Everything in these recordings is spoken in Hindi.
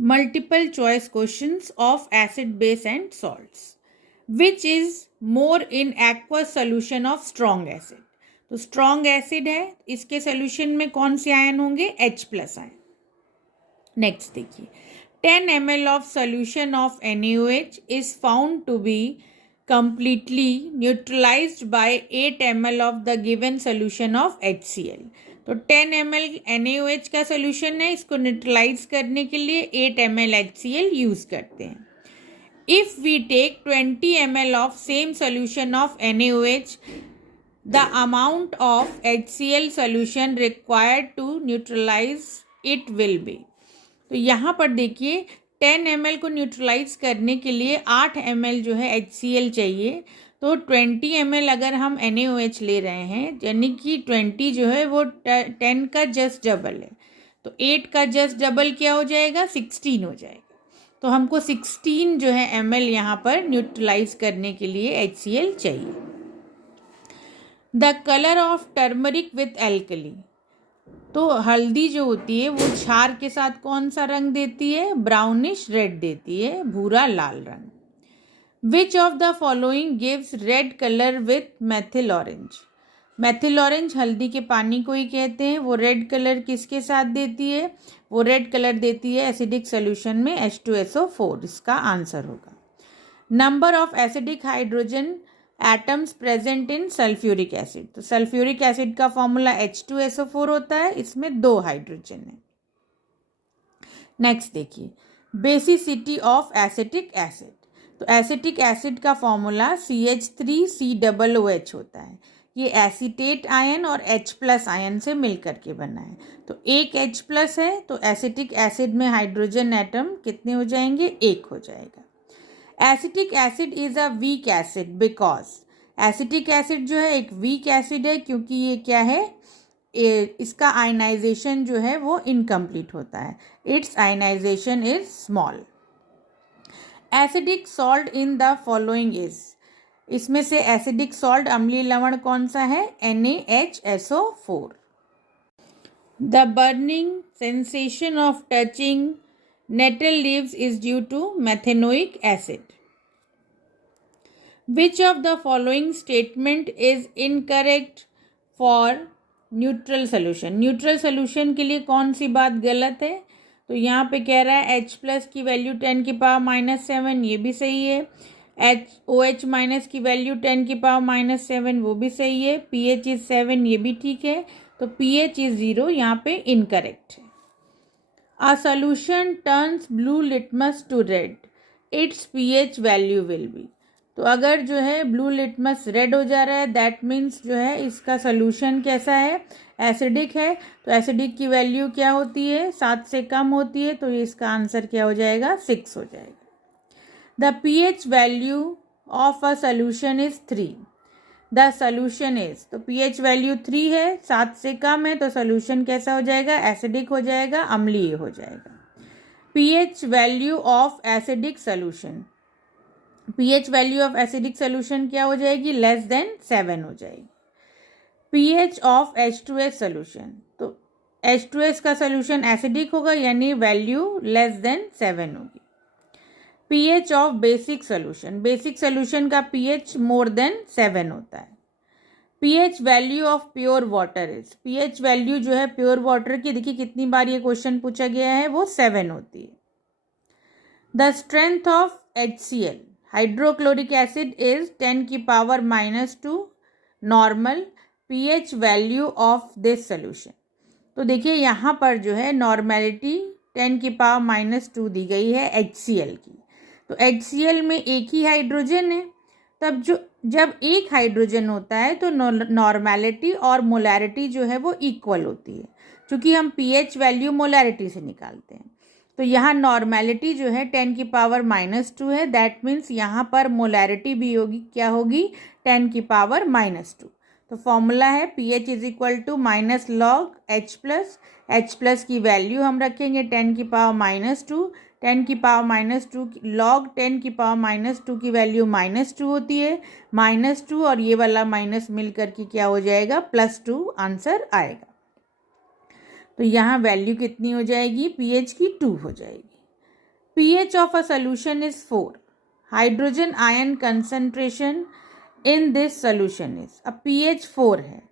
multiple choice questions of acid, base and salts. Which is more in aqueous solution of strong acid? तो strong acid है, इसके solution में कौन से आयन होंगे? H plus ion. Next देखिए, 10 ml of solution of NaOH is found to be completely neutralized by 8 ml of the given solution of HCl. तो 10 ml NaOH का सोल्यूशन है, इसको न्यूट्रलाइज करने के लिए 8 ml HCl यूज करते हैं. If we take 20 ml of same solution of NaOH, the amount of HCl solution required to neutralize it will be. तो यहाँ पर देखिए 10 ml को न्यूट्रलाइज करने के लिए 8 ml जो है HCl चाहिए. तो 20 ml अगर हम NaOH ले रहे हैं, यानी कि 20 जो है वो 10 का जस्ट डबल है. तो 8 का जस्ट डबल क्या हो जाएगा? 16 हो जाएगा. तो हमको 16 जो है ml यहाँ पर न्यूट्रलाइज करने के लिए HCl चाहिए. The colour of turmeric with alkali. तो हल्दी जो होती है वो क्षार के साथ कौन सा रंग देती है? ब्राउनिश रेड देती है, भूरा लाल रंग. Which of the following gives red colour with methyl orange. Methyl orange हल्दी के पानी को ही कहते हैं. वो रेड कलर किसके साथ देती है? वो रेड कलर देती है एसिडिक सोल्यूशन में H2SO4. इसका आंसर होगा. Number of acidic hydrogen atoms present in sulphuric acid. तो सल्फ्यूरिक एसिड का फॉर्मूला H2SO4 होता है, इसमें 2 हाइड्रोजन है. नेक्स्ट देखिए, बेसिसिटी ऑफ एसिटिक एसिड. तो एसिटिक एसिड का फॉर्मूला CH3COOH होता है. ये एसीटेट आयन और H प्लस आयन से मिलकर के बना है. तो एक H प्लस है, तो एसिटिक एसिड में हाइड्रोजन एटम कितने हो जाएंगे? 1 हो जाएगा. Acetic acid is a weak acid because. Acetic acid जो है एक वीक एसिड है क्योंकि ये क्या है? इसका आयनाइजेशन जो है वो इनकम्प्लीट होता है. Its ionisation is small. Acidic salt in the following is. इसमें से एसिडिक सॉल्ट अम्लीय लवण कौन सा है? NaHSO4. The burning sensation of touching nettle leaves is due to methanoic acid. Which of the following statement is incorrect for neutral solution? Neutral solution के लिए कौन सी बात गलत है? तो यहाँ पे कह रहा है H प्लस की वैल्यू 10 की पावर -7, ये भी सही है. OH माइनस की वैल्यू 10 की पावर -7, वो भी सही है. pH इज 7, ये भी ठीक है. तो pH इज 0 यहाँ पे इनकरेक्ट है. A solution turns blue litmus to red. Its pH value will be. तो अगर जो है ब्लू लिटमस रेड हो जा रहा है, दैट मीन्स जो है इसका सोल्यूशन कैसा है? एसिडिक है. तो एसिडिक की वैल्यू क्या होती है? 7 से कम होती है. तो इसका आंसर क्या हो जाएगा? 6 हो जाएगा. The pH value of a solution is 3. The solution is. तो pH वैल्यू 3 है, 7 से कम है, तो सोल्यूशन कैसा हो जाएगा? एसिडिक हो जाएगा, अम्लीय हो जाएगा. pH value of acidic solution. pH value of acidic solution क्या हो जाएगी? लेस देन 7 हो जाएगी. pH of H2S solution. तो H2S का सोल्यूशन एसिडिक होगा, यानी वैल्यू लेस देन 7 होगी. pH of basic solution. Basic solution का pH मोर देन 7 होता है. pH value of pure water is. pH value जो है प्योर वाटर की, देखिए कितनी बार ये क्वेश्चन पूछा गया है, वो 7 होती है. The strength of HCl hydrochloric acid is 10 की power -2 normal. pH value of this solution. तो देखिए यहाँ पर जो है नॉर्मेलिटी 10 की पावर -2 दी गई है HCl की. तो HCl में एक ही हाइड्रोजन है. तब जब एक हाइड्रोजन होता है तो नॉर्मेलिटी और मोलैरिटी जो है वो इक्वल होती है, क्योंकि हम pH वैल्यू मोलैरिटी से निकालते हैं. तो यहाँ नॉर्मेलिटी जो है 10 की पावर -2 है. दैट मीन्स यहाँ पर मोलैरिटी भी होगी, क्या होगी? 10 की पावर -2. तो फॉर्मूला है pH is equal to -log H plus. H plus की वैल्यू हम रखेंगे 10 की पावर -2. 10 की पावर -2 log 10 की पावर -2 की वैल्यू -2 होती है. -2 और ये वाला माइनस मिल करके क्या हो जाएगा? +2 आंसर आएगा. तो यहाँ वैल्यू कितनी हो जाएगी? pH की 2 हो जाएगी. pH of a solution is 4. Hydrogen ion concentration in this solution is, अब pH 4 है,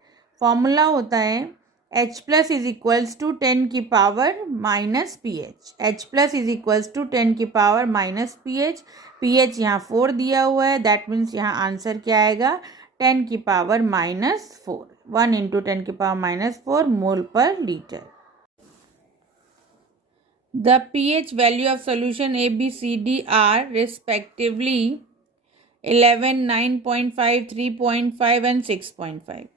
फॉर्मूला होता है H plus is equals to 10 की power minus pH. H plus is equals to 10 की पावर माइनस pH. pH यहाँ 4 दिया हुआ है, दैट मीन्स यहाँ आंसर क्या आएगा 10 की पावर माइनस 4. 1 इंटू 10 की पावर माइनस 4 मोल पर litre. The pH value of solution A, B, C, D are respectively 11, 9.5, 3.5 and 6.5.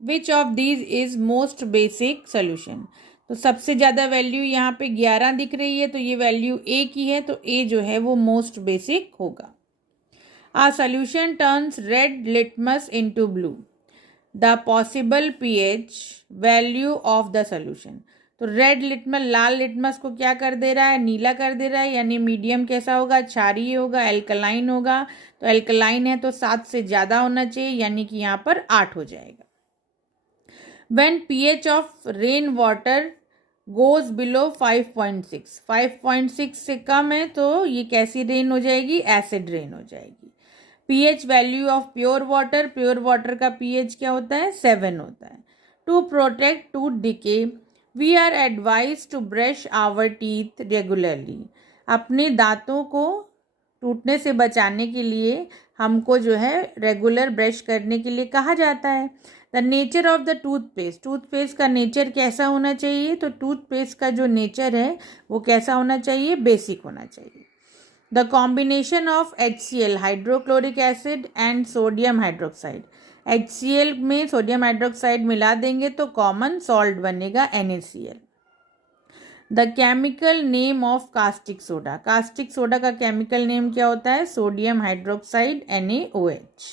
Which of these is most basic solution? तो सबसे ज़्यादा वैल्यू यहाँ पे 11 दिख रही है, तो ये वैल्यू A की है, तो A जो है वो मोस्ट बेसिक होगा. A solution turns red litmus into blue. The possible pH value of the solution. तो रेड लिटमस, लाल लिटमस को क्या कर दे रहा है, नीला कर दे रहा है, यानी मीडियम कैसा होगा, क्षारीय होगा, एल्कलाइन होगा. तो एल्कलाइन है तो 7 से ज़्यादा होना चाहिए, यानी कि यहाँ पर 8 हो जाएगा. When pH of rain water goes below 5.6, 5.6 से कम है तो ये कैसी रेन हो जाएगी, एसिड रेन हो जाएगी. pH value of pure water, pure water का pH क्या होता है, 7 होता है. To protect tooth decay we are advise to brush our teeth regularly. अपने दांतों को टूटने से बचाने के लिए हमको जो है रेगुलर ब्रश करने के लिए कहा जाता है. The nature of the toothpaste, toothpaste का नेचर कैसा होना चाहिए, तो टूथपेस्ट का जो नेचर है वो कैसा होना चाहिए, बेसिक होना चाहिए. The combination of HCl hydrochloric acid and sodium hydroxide, HCl में सोडियम हाइड्रोक्साइड मिला देंगे तो कॉमन सॉल्ट बनेगा NaCl. The chemical name of caustic soda, caustic soda का केमिकल नेम क्या होता है, सोडियम हाइड्रोक्साइड NaOH.